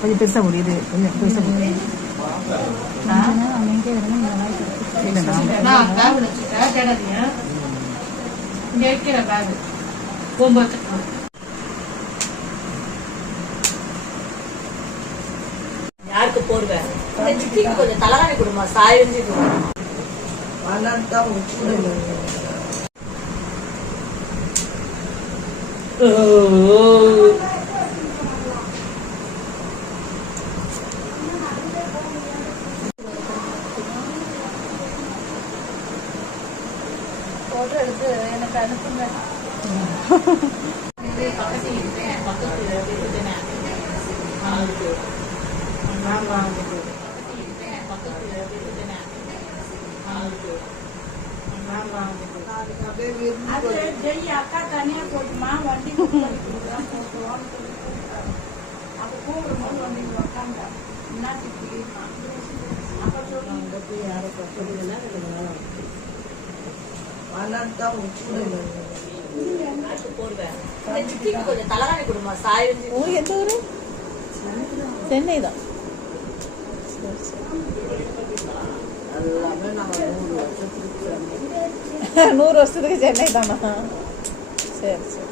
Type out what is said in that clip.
கொஞ்சம் பெருசாக முடியுது, கொஞ்சம் பெருசாக முடியுது. யாருக்கு போடுவேன் கொஞ்சம் தலைவாணி கொடுமா சாய்ந்து போட்டோ எடுத்து எனக்கு அனுப்புங்க. அக்கா தனியா போட்டுமா வண்டி அப்ப கூப்பிடும்போது வண்டிக்கு உக்காங்க கொஞ்சம் தலைவாணி கொடுமா சாய்ந்து. எந்த ஊரு? சென்னை தான். 100 வருஷத்துக்கு சென்னை தானா? சரி சரி.